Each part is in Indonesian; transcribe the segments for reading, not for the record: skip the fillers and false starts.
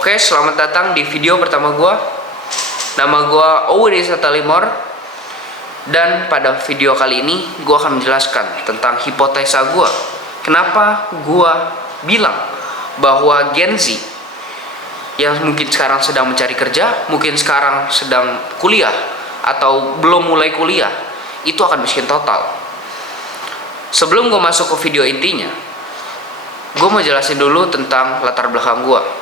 Oke, selamat datang di video pertama gua. Nama gua Owi Satalimor. Dan pada video kali ini gua akan menjelaskan tentang hipotesa gua. Kenapa gua bilang bahwa Gen Z yang mungkin sekarang sedang mencari kerja, mungkin sekarang sedang kuliah atau belum mulai kuliah, itu akan miskin total. Sebelum gue masuk ke video intinya, gue mau jelasin dulu tentang latar belakang gue.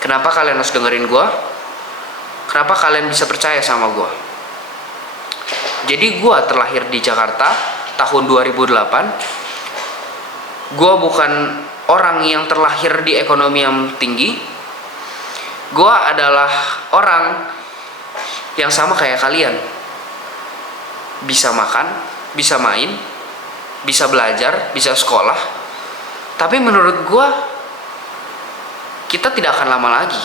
Kenapa kalian harus dengerin gue? Kenapa kalian bisa percaya sama gue? Jadi gue terlahir di Jakarta tahun 2008. Gue bukan orang yang terlahir di ekonomi yang tinggi. Gue adalah orang yang sama kayak kalian. Bisa makan, bisa main, bisa belajar, bisa sekolah. Tapi menurut gue, kita tidak akan lama lagi.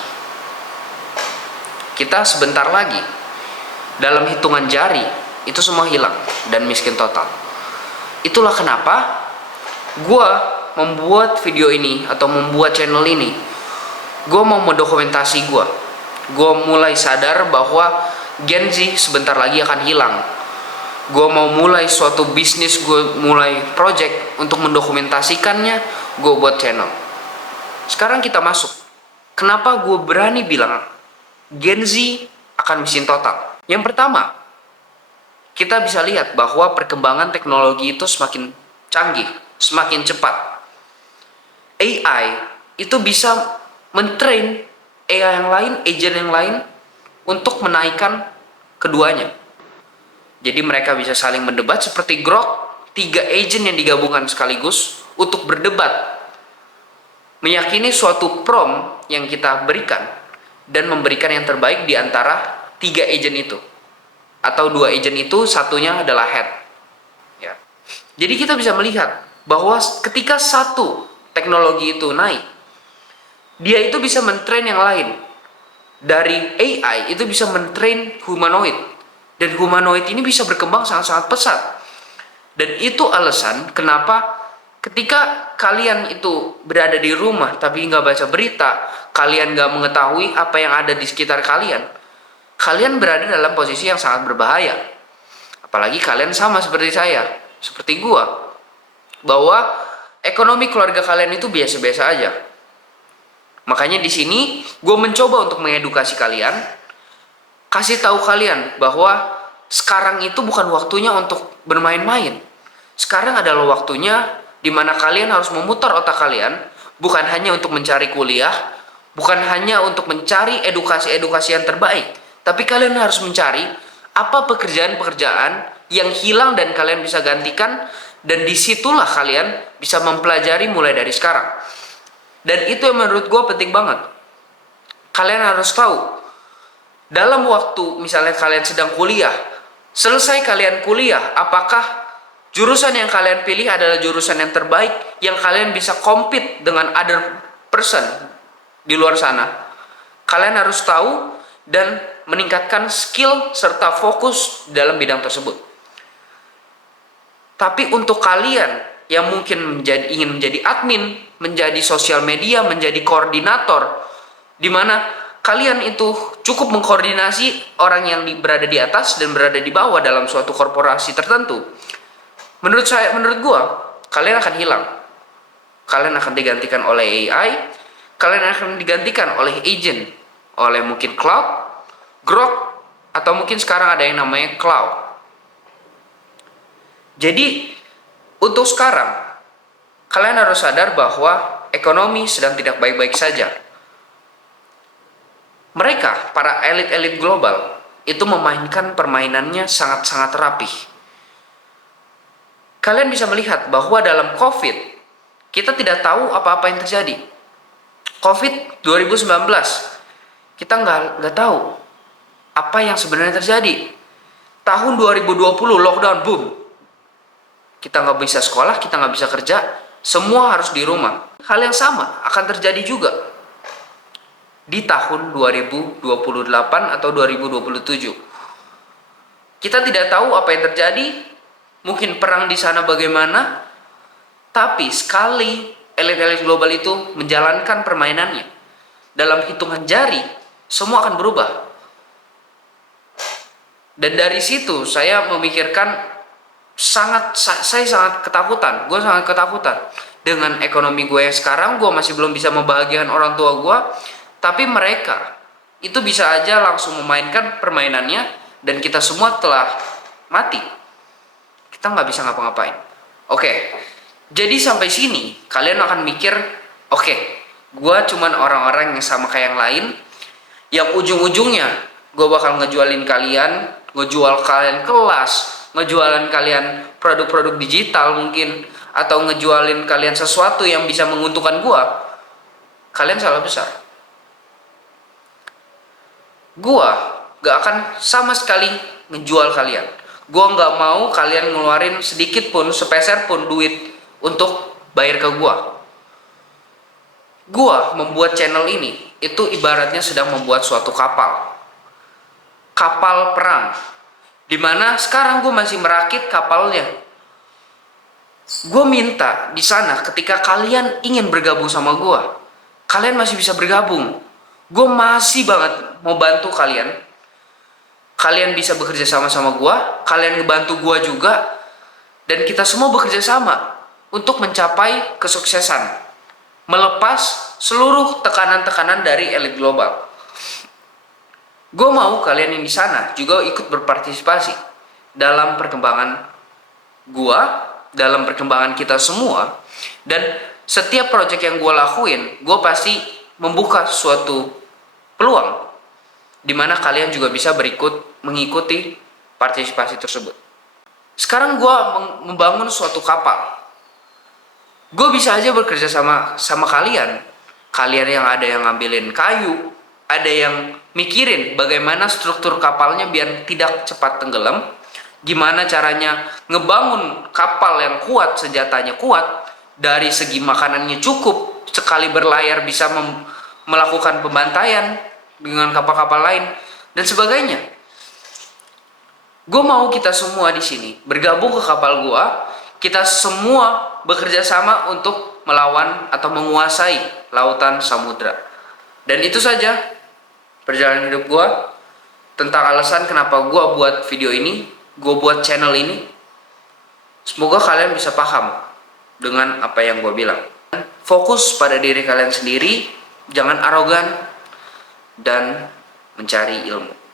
Kita sebentar lagi, dalam hitungan jari, itu semua hilang dan miskin total. Itulah kenapa gue membuat video ini atau membuat channel ini. Gue mau mendokumentasi gue. Gue mulai sadar bahwa Gen Z sebentar lagi akan hilang. Gue mau mulai suatu bisnis, gue mulai project untuk mendokumentasikannya. Gue buat channel. Sekarang kita masuk. Kenapa gue berani bilang Gen Z akan miskin total? Yang pertama, kita bisa lihat bahwa perkembangan teknologi itu semakin canggih, semakin cepat. AI itu bisa mentrain AI yang lain, agent yang lain untuk menaikkan keduanya. Jadi mereka bisa saling mendebat seperti Grok, 3 agent yang digabungkan sekaligus untuk berdebat, meyakini suatu prompt yang kita berikan dan memberikan yang terbaik di antara 3 agent itu, atau 2 agent itu satunya adalah head. Ya. Jadi kita bisa melihat bahwa ketika satu teknologi itu naik, dia itu bisa mentrain yang lain. Dari AI itu bisa mentrain humanoid. Dan humanoid ini bisa berkembang sangat-sangat pesat. Dan itu alasan kenapa ketika kalian itu berada di rumah tapi nggak baca berita, kalian nggak mengetahui apa yang ada di sekitar kalian, kalian berada dalam posisi yang sangat berbahaya. Apalagi kalian sama seperti saya, seperti gua, bahwa ekonomi keluarga kalian itu biasa-biasa aja. Makanya di sini gue mencoba untuk mengedukasi kalian, kasih tahu kalian bahwa sekarang itu bukan waktunya untuk bermain-main. Sekarang adalah waktunya di mana kalian harus memutar otak kalian, bukan hanya untuk mencari kuliah, bukan hanya untuk mencari edukasi-edukasi yang terbaik, tapi kalian harus mencari apa pekerjaan-pekerjaan yang hilang dan kalian bisa gantikan, dan disitulah kalian bisa mempelajari mulai dari sekarang. Dan itu yang menurut gue penting banget. Kalian harus tahu, dalam waktu misalnya kalian sedang kuliah, selesai kalian kuliah, apakah jurusan yang kalian pilih adalah jurusan yang terbaik yang kalian bisa compete dengan other person di luar sana? Kalian harus tahu dan meningkatkan skill serta fokus dalam bidang tersebut. Tapi untuk kalian yang mungkin ingin menjadi admin, menjadi sosial media, menjadi koordinator, di mana kalian itu cukup mengkoordinasi orang yang berada di atas dan berada di bawah dalam suatu korporasi tertentu. Menurut gua, kalian akan hilang. Kalian akan digantikan oleh AI, kalian akan digantikan oleh agent, oleh mungkin cloud, grok, atau mungkin sekarang ada yang namanya cloud. Jadi, untuk sekarang, kalian harus sadar bahwa ekonomi sedang tidak baik-baik saja. Mereka, para elit-elit global, itu memainkan permainannya sangat-sangat rapih. Kalian bisa melihat bahwa dalam COVID, kita tidak tahu apa-apa yang terjadi. COVID 2019, kita nggak tahu apa yang sebenarnya terjadi. Tahun 2020, lockdown, boom. Kita nggak bisa sekolah, kita nggak bisa kerja, semua harus di rumah. Hal yang sama akan terjadi juga di tahun 2028 atau 2027. Kita tidak tahu apa yang terjadi, mungkin perang di sana bagaimana, tapi sekali elit-elit global itu menjalankan permainannya, dalam hitungan jari, semua akan berubah. Dan dari situ saya memikirkan saya sangat ketakutan. Gue sangat ketakutan dengan ekonomi gue yang sekarang. Gue masih belum bisa membahagiakan orang tua gue, tapi mereka itu bisa aja langsung memainkan permainannya dan kita semua telah mati. Kita nggak bisa ngapa-ngapain. Oke, jadi sampai sini kalian akan mikir, oke, gue cuman orang-orang yang sama kayak yang lain, yang ujung-ujungnya gue bakal ngejualin kalian, ngejual kalian kelas, ngejualin kalian produk-produk digital mungkin, atau ngejualin kalian sesuatu yang bisa menguntungkan gue. Kalian salah besar. Gue gak akan sama sekali ngejual kalian. Gue gak mau kalian ngeluarin sedikit pun, sepeser pun duit untuk bayar ke gue. Gue membuat channel ini itu ibaratnya sedang membuat suatu kapal perang, dimana sekarang gue masih merakit kapalnya. Gue minta di sana ketika kalian ingin bergabung sama gue, kalian masih bisa bergabung. Gue masih banget mau bantu kalian. Kalian bisa bekerja sama gue, kalian ngebantu gue juga, dan kita semua bekerja sama untuk mencapai kesuksesan, melepas seluruh tekanan-tekanan dari elit global. Gue mau kalian yang di sana juga ikut berpartisipasi dalam perkembangan gue, dalam perkembangan kita semua. Dan setiap project yang gue lakuin, gue pasti membuka suatu peluang dimana kalian juga bisa mengikuti partisipasi tersebut. Sekarang gue membangun suatu kapal. Gue bisa aja bekerja sama kalian. Kalian yang ada yang ngambilin kayu, ada yang mikirin bagaimana struktur kapalnya biar tidak cepat tenggelam, gimana caranya ngebangun kapal yang kuat, senjatanya kuat, dari segi makanannya cukup, sekali berlayar bisa melakukan pembantaian dengan kapal-kapal lain, dan sebagainya. Gue mau kita semua di sini bergabung ke kapal gue, kita semua bekerja sama untuk melawan atau menguasai lautan samudra. Dan itu saja perjalanan hidup gue tentang alasan kenapa gue buat video ini, gue buat channel ini. Semoga kalian bisa paham dengan apa yang gue bilang. Fokus pada diri kalian sendiri, jangan arogan, dan mencari ilmu.